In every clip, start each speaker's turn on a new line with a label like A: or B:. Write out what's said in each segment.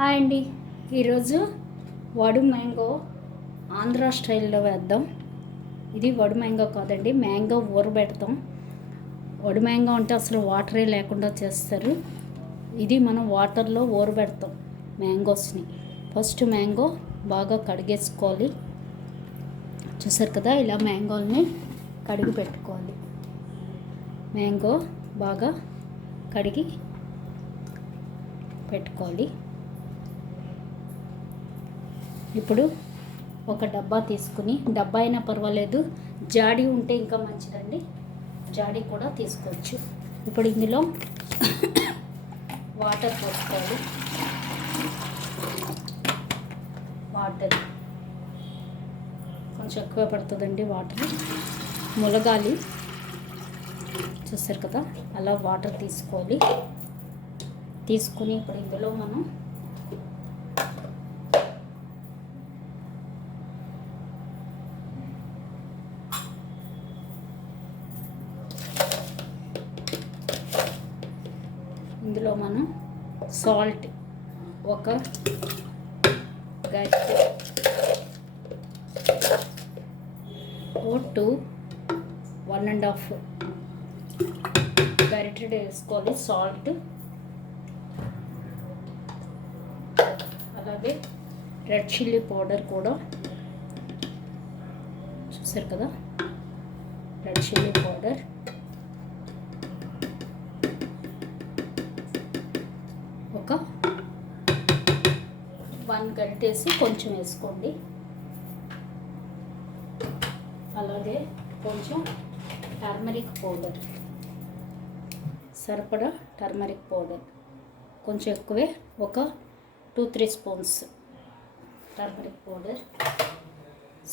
A: Hi అండి. ఈరోజు వడు mango Andhra స్టైల్లో వేద్దాం. ఇది వడు మ్యాంగో కాదండి మ్యాంగో ఊరబెడతాం వడు మ్యాంగో అంటే అసలు వాటరే లేకుండా చేస్తారు. ఇది మనం వాటర్లో ఊరబెడతాం మ్యాంగోస్ని. ఫస్ట్ మ్యాంగో బాగా కడిగేసుకోవాలి. చూసారు కదా ఇలా మ్యాంగోల్ని కడిగి పెట్టుకోవాలి. మ్యాంగో బాగా కడిగి పెట్టుకోవాలి. ఇప్పుడు ఒక డబ్బా తీసుకుని డబ్బా అయినా పర్వాలేదు జాడి ఉంటే ఇంకా మంచిదండి. జాడి కూడా తీసుకోవచ్చు. ఇప్పుడు ఇందులో వాటర్ పోసుకోవాలి. వాటర్. కొంచెం ఎక్కువ పడుతుందండి వాటర్. ములగాలి. చూస్తారు కదా? అలా వాటర్ తీసుకోవాలి. తీసుకుని ఇప్పుడు ఇందులో మనం దీంట్లో మనం సాల్ట్ ఒక గట్టి ఓ టూ వన్ అండ్ హాఫ్ గరిటెడ్ వేసుకోవాలి సాల్ట్ అలాగే రెడ్ చిల్లీ పౌడర్ కూడా చూసారు కదా? Red chilli powder. వన్ కొంచెం వేసుకోండి. అలాగే కొంచెం టర్మరిక్ పౌడర్. సరిపడా టర్మరిక్ పౌడర్. కొంచెం ఎక్కువే ఒక two three spoons turmeric powder.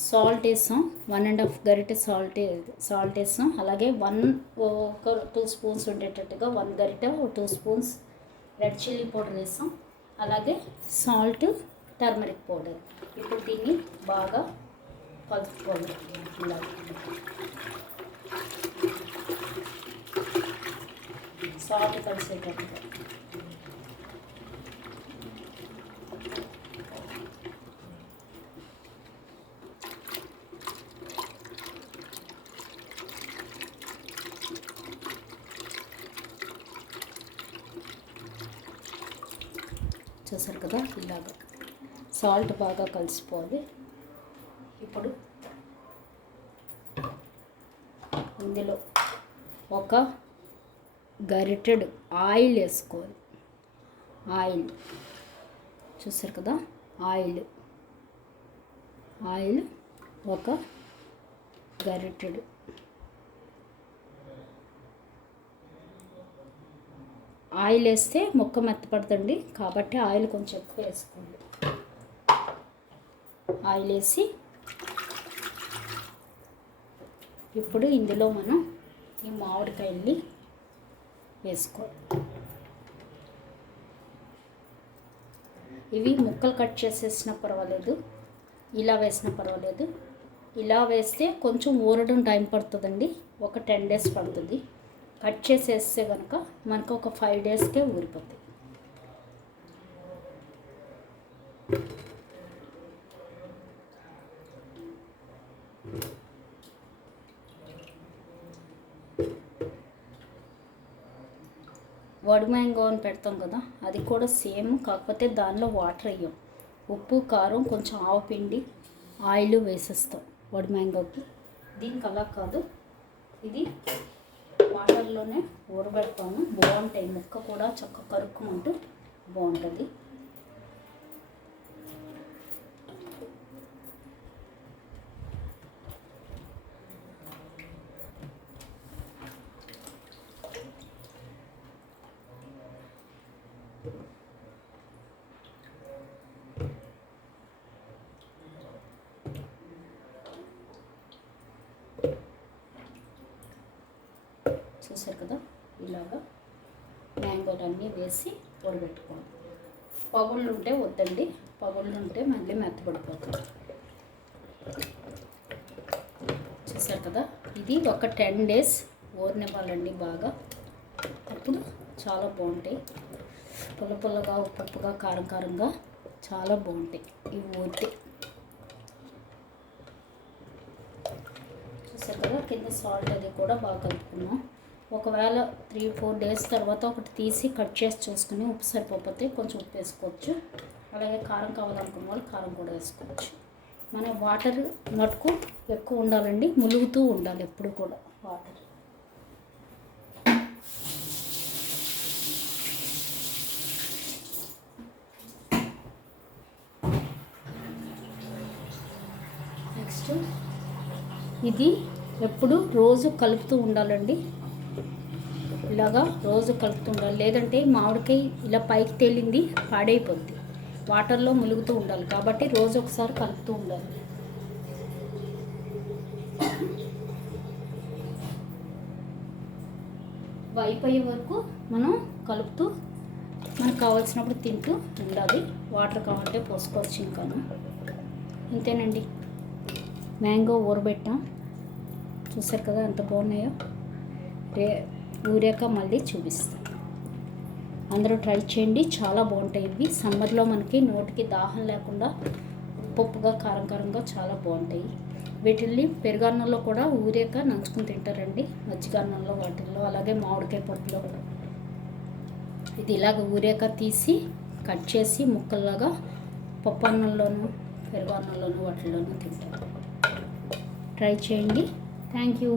A: Salt వేసాం. వన్ అండ్ హాఫ్ గరిటె సాల్ట్ సాల్ట్ వేసాం. అలాగే వన్ ఒక టూ స్పూన్స్ ఉండేటట్టుగా వన్ గరిటె two spoons red chilli powder వేసాం. అలాగే సాల్ట్ టర్మరిక్ పౌడర్ ఇప్పుడు దీన్ని బాగా కలుపుకోవాలి ఇలా సాల్ట్ కలిసేటట్టుగా చూసారు కదా ఇలాగ సాల్ట్ బాగా కలిసిపోవాలి. ఇప్పుడు ఇందులో ఒక గరిటెడ్ ఆయిల్ వేసుకోవాలి. ఆయిల్. చూసారు కదా? ఆయిల్. ఆయిల్ ఒక గరిటెడ్. ఆయిల్ వేస్తే మొక్క మెత్తపడుతుంది. కాబట్టి ఆయిల్ కొంచెం ఎక్కువ వేసుకోండి. ఆయిల్ వేసి ఇప్పుడు ఇందులో మనం ఈ మామిడికాయల్ని వేసుకోవాలి. ఇవి ముక్కలు కట్ చేసేసిన పర్వాలేదు ఇలా వేసిన పర్వాలేదు. ఇలా వేస్తే కొంచెం ఊరడం టైం పడుతుందండి ఒక టెన్ డేస్ పడుతుంది. కట్ చేసేస్తే కనుక మనకు ఒక ఫైవ్ డేస్కే ఊరిపోతుంది వడి మ్యాంగో అని పెడతాం కదా అది కూడా సేమ్ కాకపోతే దానిలో వాటర్ వేయం. ఉప్పు కారం కొంచెం ఆవు పిండి ఆయిల్ వేసేస్తాం వడి మ్యాంగోకి. దీనికి అలా కాదు ఇది వాటర్లోనే ఊరబెడతాము. బాగుంటాయి ముక్క కూడా చక్క కరుక్కుంటూ బాగుంటుంది. చూసారు కదా? ఇలాగా మ్యాంగోలన్నీ వేసి ఉడబెట్టుకోండి పగుళ్ళు ఉంటే వద్దండి. పగుళ్ళు ఉంటే మళ్ళీ మెత్తబడిపోతుంది చూసారు కదా? ఇది ఒక టెన్ డేస్ ఊరనివ్వాలండి బాగా. అప్పుడు చాలా బాగుంటాయి. పుల్ల పుల్లగా ఉప్పుగా కారం కారంగా చాలా బాగుంటాయి. ఇవి ఊరితే చూసారు కదా? కింద సాల్ట్ అది కూడా బాగా కలుపుకున్నాం. ఒకవేళ త్రీ ఫోర్ డేస్ తర్వాత ఒకటి తీసి కట్ చేసి చూసుకుని ఉప్పు సరిపోతే కొంచెం ఉప్పు వేసుకోవచ్చు. అలాగే కారం కావాలనుకున్న వాళ్ళు కారం కూడా వేసుకోవచ్చు. మన వాటర్ మటుకు ఎక్కువ ఉండాలండి. ములుగుతూ ఉండాలి ఎప్పుడు కూడా వాటర్ నెక్స్ట్ ఇది ఎప్పుడు రోజు కలుపుతూ ఉండాలండి. ఇలాగా రోజు కలుపుతూ ఉండాలి లేదంటే మామిడికాయ ఇలా పైకి తేలింది పాడైపోద్ది. వాటర్లో ములుగుతూ ఉండాలి. కాబట్టి రోజు ఒకసారి కలుపుతూ ఉండాలి. అయిపోయే వరకు మనం కలుపుతూ మనకు కావాల్సినప్పుడు తింటూ ఉండాలి. వాటర్ కావాలంటే పోసుకోవచ్చు ఇంకాను. ఇంతేనండి. మ్యాంగో ఊరబెట్టాం. చూసారు కదా ఎంత బాగున్నాయో. రే ఊరాక మళ్ళీ చూపిస్తాను అందరూ ట్రై చేయండి చాలా బాగుంటాయి. ఇవి సమ్మర్లో మనకి నోటికి దాహం లేకుండా పప్పుగా కారం కారంగా చాలా బాగుంటాయి. వీటిల్ని పెరుగన్నంలో కూడా ఊరేక నంచుకుని తింటారండి. మజ్జిగన్నంలో వాటిల్లో అలాగే మామిడికాయ పప్పులో ఇది ఇలాగ ఊరేక తీసి కట్ చేసి ముక్కల్లాగా పప్పు అన్నంలోను పెరుగు అన్నంలోను వాటిల్లోనూ తింటారు ట్రై చేయండి. Thank you.